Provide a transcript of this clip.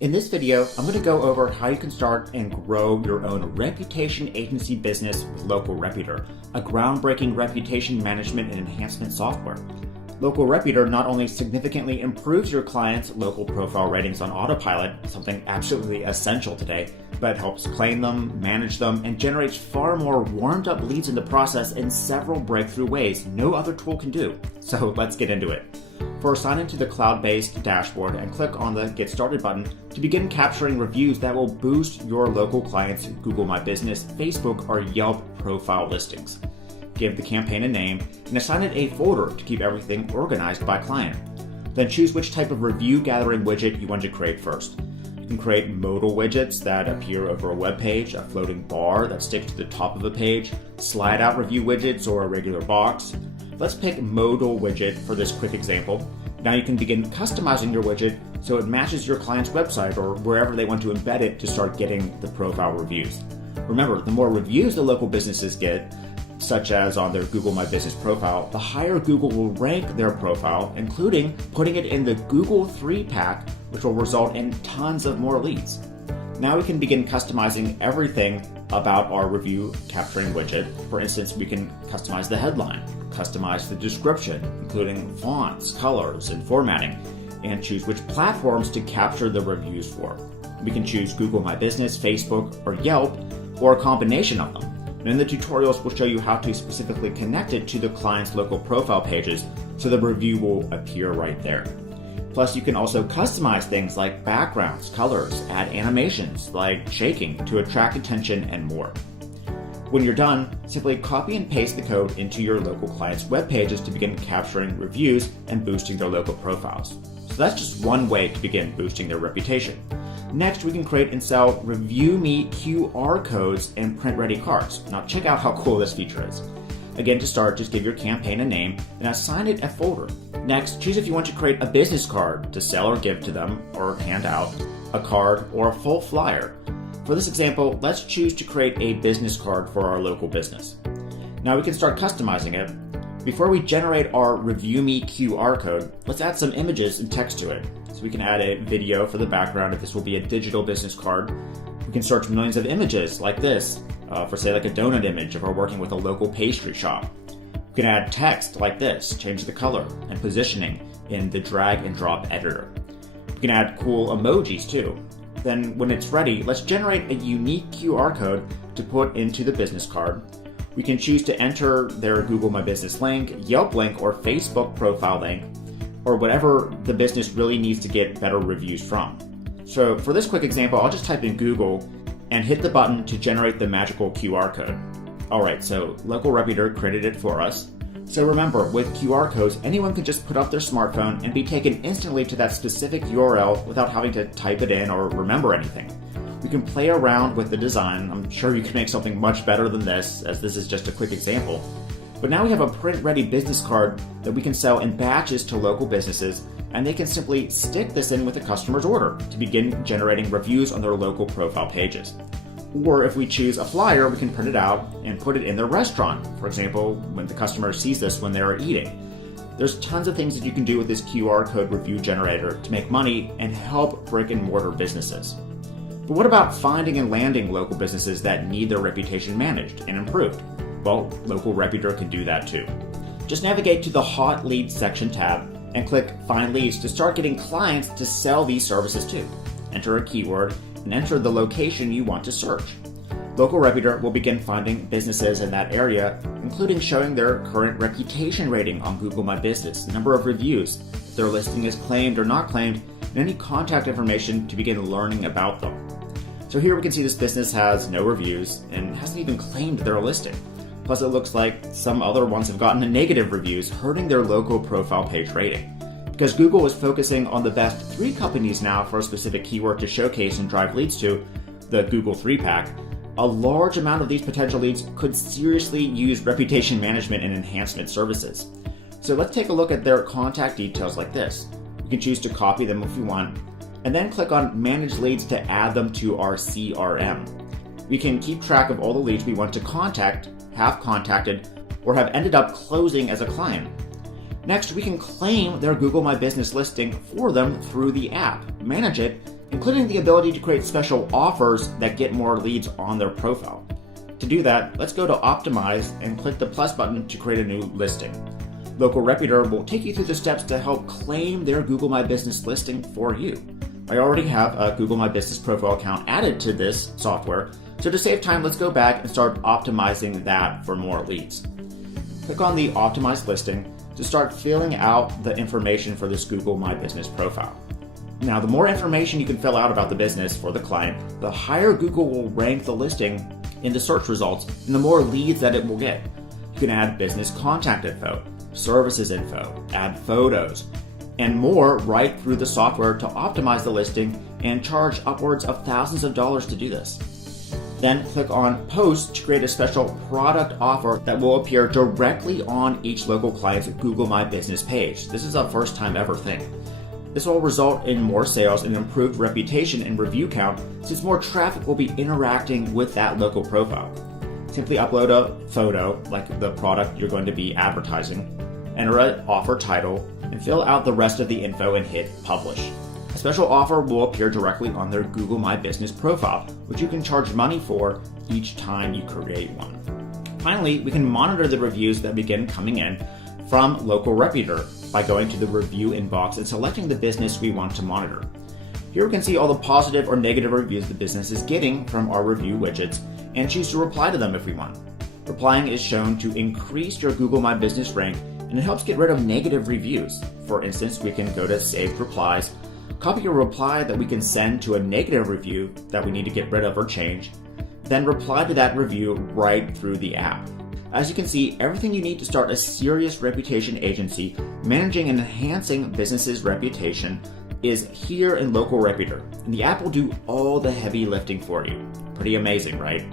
In this video, I'm going to go over how you can start and grow your own reputation agency business with Localreputor, a groundbreaking reputation management and enhancement software. Localreputor not only significantly improves your clients' local profile ratings on autopilot, something absolutely essential today, but helps claim them, manage them, and generates far more warmed-up leads in the process in several breakthrough ways no other tool can do. So let's get into it. First, sign into the cloud-based dashboard and click on the Get Started button to begin capturing reviews that will boost your local clients' Google My Business, Facebook, or Yelp profile listings. Give the campaign a name and assign it a folder to keep everything organized by client. Then choose which type of review gathering widget you want to create first. You can create modal widgets that appear over a web page, a floating bar that sticks to the top of a page, slide out review widgets, or a regular box. Let's pick modal widget for this quick example. Now you can begin customizing your widget so it matches your client's website or wherever they want to embed it to start getting the profile reviews. Remember, the more reviews the local businesses get, such as on their Google My Business profile, the higher Google will rank their profile, including putting it in the Google 3-pack, which will result in tons of more leads. Now we can begin customizing everything about our review capturing widget. For instance, we can customize the headline, customize the description, including fonts, colors, and formatting, and choose which platforms to capture the reviews for. We can choose Google My Business, Facebook, or Yelp, or a combination of them. And in the tutorials, we'll show you how to specifically connect it to the client's local profile pages so the review will appear right there. Plus, you can also customize things like backgrounds, colors, add animations like shaking to attract attention, and more. When you're done, simply copy and paste the code into your local client's web pages to begin capturing reviews and boosting their local profiles. So that's just one way to begin boosting their reputation. Next, we can create and sell Review Me QR codes and print-ready cards. Now check out how cool this feature is. Again, to start, just give your campaign a name and assign it a folder. Next, choose if you want to create a business card to sell or give to them or hand out, a card, or a full flyer. For this example, let's choose to create a business card for our local business. Now we can start customizing it. Before we generate our Review Me QR code, let's add some images and text to it. So we can add a video for the background if this will be a digital business card. We can search millions of images like this, for say like a donut image if we're working with a local pastry shop. We can add text like this, change the color and positioning in the drag and drop editor. We can add cool emojis too. Then when it's ready, let's generate a unique QR code to put into the business card. We can choose to enter their Google My Business link, Yelp link, or Facebook profile link, or whatever the business really needs to get better reviews from. So for this quick example, I'll just type in Google and hit the button to generate the magical QR code. Alright, so Localreputor created it for us. So remember, with QR codes, anyone can just put up their smartphone and be taken instantly to that specific URL without having to type it in or remember anything. We can play around with the design. I'm sure you can make something much better than this, as this is just a quick example. But now we have a print-ready business card that we can sell in batches to local businesses, and they can simply stick this in with the customer's order to begin generating reviews on their local profile pages. Or if we choose a flyer, we can print it out and put it in their restaurant. For example, when the customer sees this when they're eating. There's tons of things that you can do with this QR code review generator to make money and help brick-and-mortar businesses. But what about finding and landing local businesses that need their reputation managed and improved? Well, Localreputor can do that too. Just navigate to the Hot Leads section tab and click Find Leads to start getting clients to sell these services to. Enter a keyword and enter the location you want to search. Localreputor will begin finding businesses in that area, including showing their current reputation rating on Google My Business, number of reviews, if their listing is claimed or not claimed, and any contact information to begin learning about them. So here we can see this business has no reviews and hasn't even claimed their listing. Plus it looks like some other ones have gotten negative reviews, hurting their local profile page rating. Because Google is focusing on the best 3 companies now for a specific keyword to showcase and drive leads to, the Google 3-pack, a large amount of these potential leads could seriously use reputation management and enhancement services. So let's take a look at their contact details like this. You can choose to copy them if you want, and then click on Manage Leads to add them to our CRM. We can keep track of all the leads we want to contact, have contacted, or have ended up closing as a client. Next, we can claim their Google My Business listing for them through the app, manage it, including the ability to create special offers that get more leads on their profile. To do that, let's go to Optimize and click the plus button to create a new listing. Localreputor will take you through the steps to help claim their Google My Business listing for you. I already have a Google My Business profile account added to this software, so to save time, let's go back and start optimizing that for more leads. Click on the Optimize listing to start filling out the information for this Google My Business profile. Now, the more information you can fill out about the business for the client, the higher Google will rank the listing in the search results and the more leads that it will get. You can add business contact info, services info, add photos, and more right through the software to optimize the listing and charge upwards of thousands of dollars to do this. Then click on Post to create a special product offer that will appear directly on each local client's Google My Business page. This is a first time ever thing. This will result in more sales and improved reputation and review count, since more traffic will be interacting with that local profile. Simply upload a photo, like the product you're going to be advertising, enter an offer title, and fill out the rest of the info and hit Publish. A special offer will appear directly on their Google My Business profile, which you can charge money for each time you create one. Finally, we can monitor the reviews that begin coming in from Localreputor by going to the review inbox and selecting the business we want to monitor. Here we can see all the positive or negative reviews the business is getting from our review widgets and choose to reply to them if we want. Replying is shown to increase your Google My Business rank, and it helps get rid of negative reviews. For instance, we can go to Saved Replies, copy a reply that we can send to a negative review that we need to get rid of or change, then reply to that review right through the app. As you can see, everything you need to start a serious reputation agency managing and enhancing businesses' reputation is here in Localreputor, and the app will do all the heavy lifting for you. Pretty amazing, right?